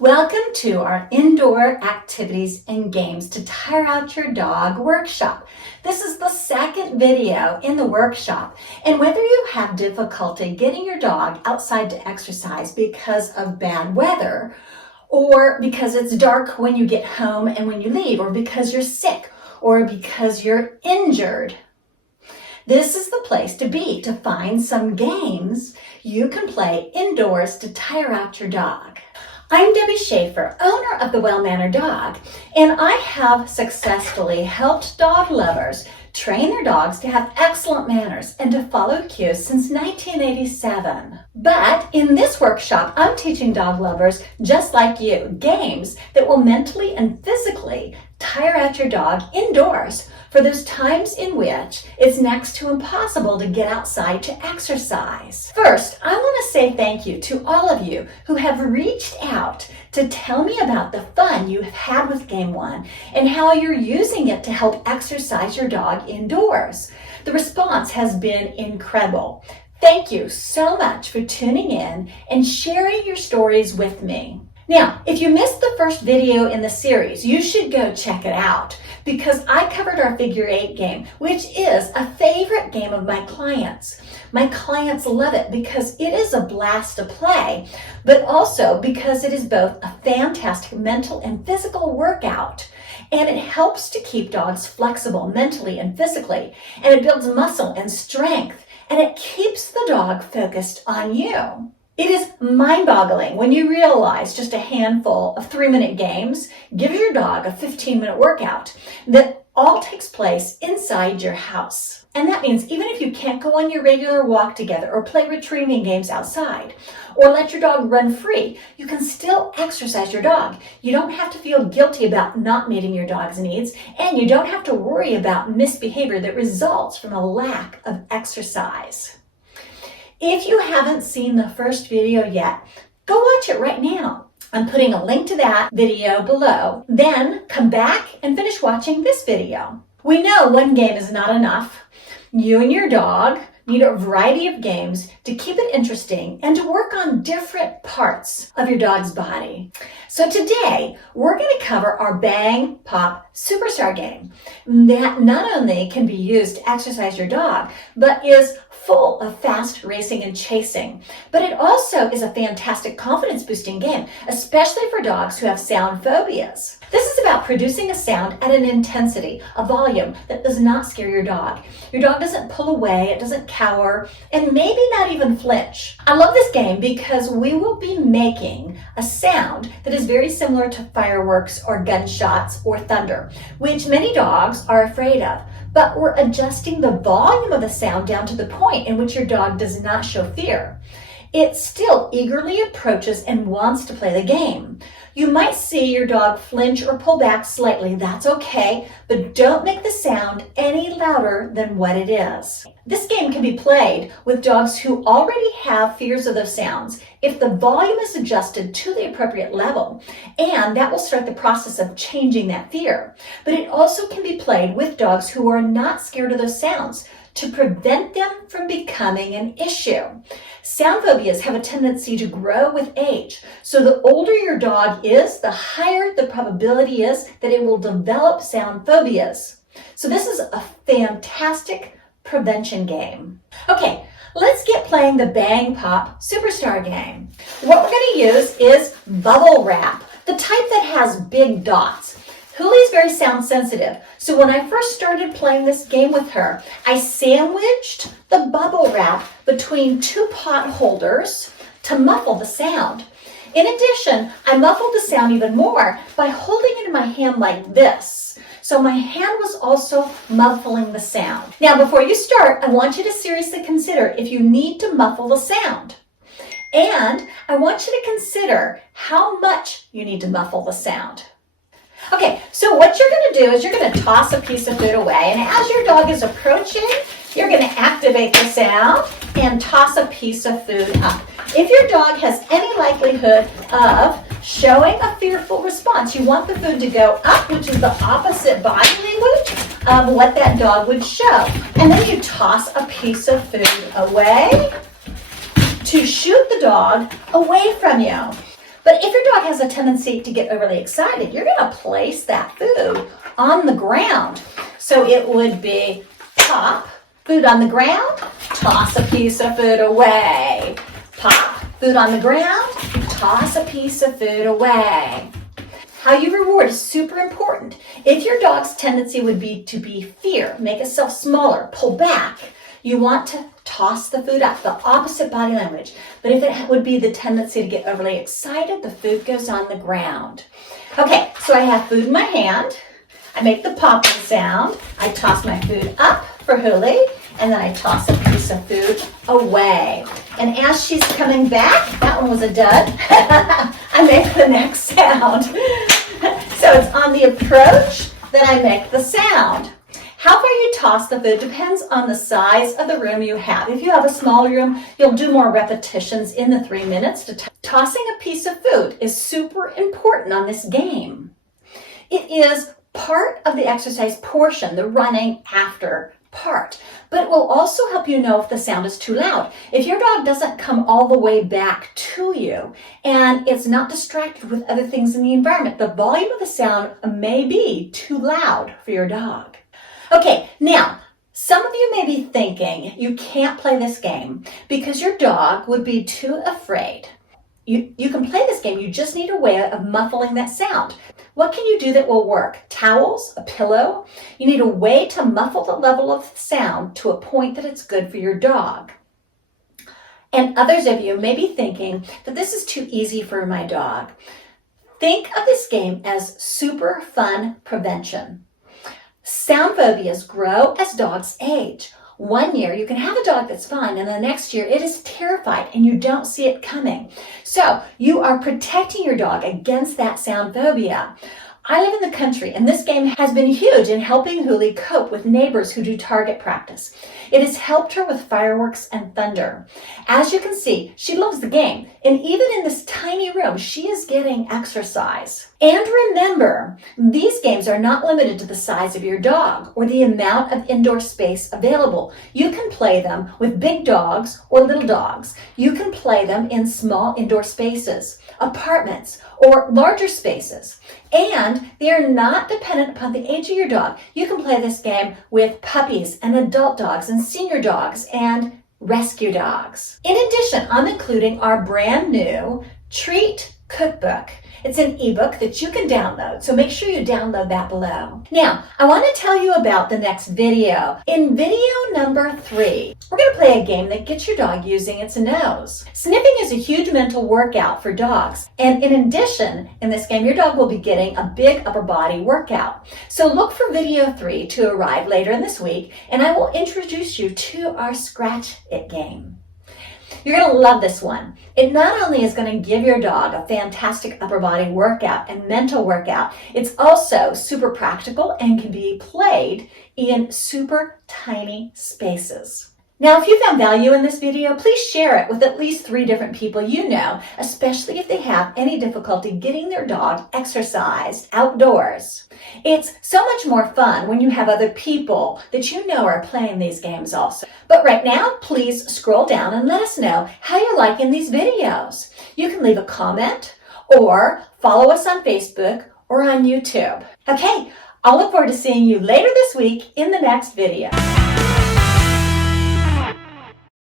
Welcome to our indoor activities and games to tire out your dog workshop. This is the second video in the workshop, and whether you have difficulty getting your dog outside to exercise because of bad weather, or because it's dark when you get home and when you leave, or because you're sick, or because you're injured, this is the place to be to find some games you can play indoors to tire out your dog. I'm Debbie Schaefer, owner of The Well-Mannered Dog, and I have successfully helped dog lovers train their dogs to have excellent manners and to follow cues since 1987. But in this workshop, I'm teaching dog lovers just like you games that will mentally and physically tire out your dog indoors for those times in which it's next to impossible to get outside to exercise. First, I want to say thank you to all of you who have reached out to tell me about the fun you've had with Game 1 and how you're using it to help exercise your dog indoors. The response has been incredible. Thank you so much for tuning in and sharing your stories with me. Now, if you missed the first video in the series, you should go check it out because I covered our figure 8 game, which is a favorite game of my clients. My clients love it because it is a blast to play, but also because it is both a fantastic mental and physical workout, and it helps to keep dogs flexible mentally and physically, and it builds muscle and strength, and it keeps the dog focused on you. It is mind-boggling when you realize just a handful of 3-minute games gives your dog a 15-minute workout that all takes place inside your house. And that means even if you can't go on your regular walk together or play retrieving games outside or let your dog run free, you can still exercise your dog. You don't have to feel guilty about not meeting your dog's needs, and you don't have to worry about misbehavior that results from a lack of exercise. If you haven't seen the first video yet, go watch it right now. I'm putting a link to that video below. Then come back and finish watching this video. We know one game is not enough. You and your dog need a variety of games to keep it interesting and to work on different parts of your dog's body. So today, we're going to cover our Bang Pop Superstar game that not only can be used to exercise your dog, but is full of fast racing and chasing. But it also is a fantastic confidence boosting game, especially for dogs who have sound phobias. This is about producing a sound at an intensity, a volume that does not scare your dog. Your dog doesn't pull away, it doesn't cower, and maybe not even flinch. I love this game because we will be making a sound that is very similar to fireworks or gunshots or thunder, which many dogs are afraid of. But we're adjusting the volume of the sound down to the point in which your dog does not show fear. It still eagerly approaches and wants to play the game. You might see your dog flinch or pull back slightly. That's okay, but don't make the sound any louder than what it is. This game can be played with dogs who already have fears of those sounds if the volume is adjusted to the appropriate level, and that will start the process of changing that fear. But it also can be played with dogs who are not scared of those sounds to prevent them from becoming an issue. Sound phobias have a tendency to grow with age. So the older your dog is, the higher the probability is that it will develop sound phobias. So this is a fantastic prevention game. Okay, let's get playing the Bang Pop Superstar game. What we're going to use is bubble wrap, the type that has big dots. Hooley is very sound sensitive, so when I first started playing this game with her, I sandwiched the bubble wrap between 2 pot holders to muffle the sound. In addition, I muffled the sound even more by holding it in my hand like this. So my hand was also muffling the sound. Now, before you start, I want you to seriously consider if you need to muffle the sound. And I want you to consider how much you need to muffle the sound. Okay, so what you're going to do is you're going to toss a piece of food away, and as your dog is approaching, you're going to activate the sound and toss a piece of food up. If your dog has any likelihood of showing a fearful response, you want the food to go up, which is the opposite body language of what that dog would show. And then you toss a piece of food away to shoot the dog away from you. But if your dog has a tendency to get overly excited, you're going to place that food on the ground. So it would be pop, food on the ground, toss a piece of food away. Pop, food on the ground, toss a piece of food away. How you reward is super important. If your dog's tendency would be to be fear, make itself smaller, pull back, you want to toss the food up, the opposite body language. But if it would be the tendency to get overly excited, the food goes on the ground. Okay, so I have food in my hand. I make the popping sound. I toss my food up for Hooley, and then I toss a piece of food away. And as she's coming back, that one was a dud, I make the next sound. So it's on the approach that I make the sound. How far you toss the food depends on the size of the room you have. If you have a smaller room, you'll do more repetitions in the 3 minutes. Tossing a piece of food is super important on this game. It is part of the exercise portion, the running after part, but it will also help you know if the sound is too loud. If your dog doesn't come all the way back to you and it's not distracted with other things in the environment, the volume of the sound may be too loud for your dog. Okay, now, some of you may be thinking you can't play this game because your dog would be too afraid. You can play this game, you just need a way of muffling that sound. What can you do that will work? Towels, a pillow? You need a way to muffle the level of sound to a point that it's good for your dog. And others of you may be thinking that this is too easy for my dog. Think of this game as super fun prevention. Sound phobias grow as dogs age. 1 year, you can have a dog that's fine, and the next year it is terrified and you don't see it coming. So you are protecting your dog against that sound phobia. I live in the country, and this game has been huge in helping Hooley cope with neighbors who do target practice. It has helped her with fireworks and thunder. As you can see, she loves the game, and even in this tiny room, she is getting exercise. And remember, these games are not limited to the size of your dog or the amount of indoor space available. You can play them with big dogs or little dogs. You can play them in small indoor spaces, apartments, or larger spaces. And they are not dependent upon the age of your dog. You can play this game with puppies and adult dogs and senior dogs and rescue dogs. In addition, I'm including our brand new treat cookbook. It's an ebook that you can download, so make sure you download that below. Now, I want to tell you about the next video. In video number 3, we're going to play a game that gets your dog using its nose. Sniffing is a huge mental workout for dogs, and in addition, in this game, your dog will be getting a big upper body workout. So look for video 3 to arrive later in this week, and I will introduce you to our Scratch It game. You're going to love this one. It not only is going to give your dog a fantastic upper body workout and mental workout, it's also super practical and can be played in super tiny spaces. Now, if you found value in this video, please share it with at least 3 different people you know, especially if they have any difficulty getting their dog exercised outdoors. It's so much more fun when you have other people that you know are playing these games also. But right now, please scroll down and let us know how you're liking these videos. You can leave a comment or follow us on Facebook or on YouTube. Okay, I'll look forward to seeing you later this week in the next video.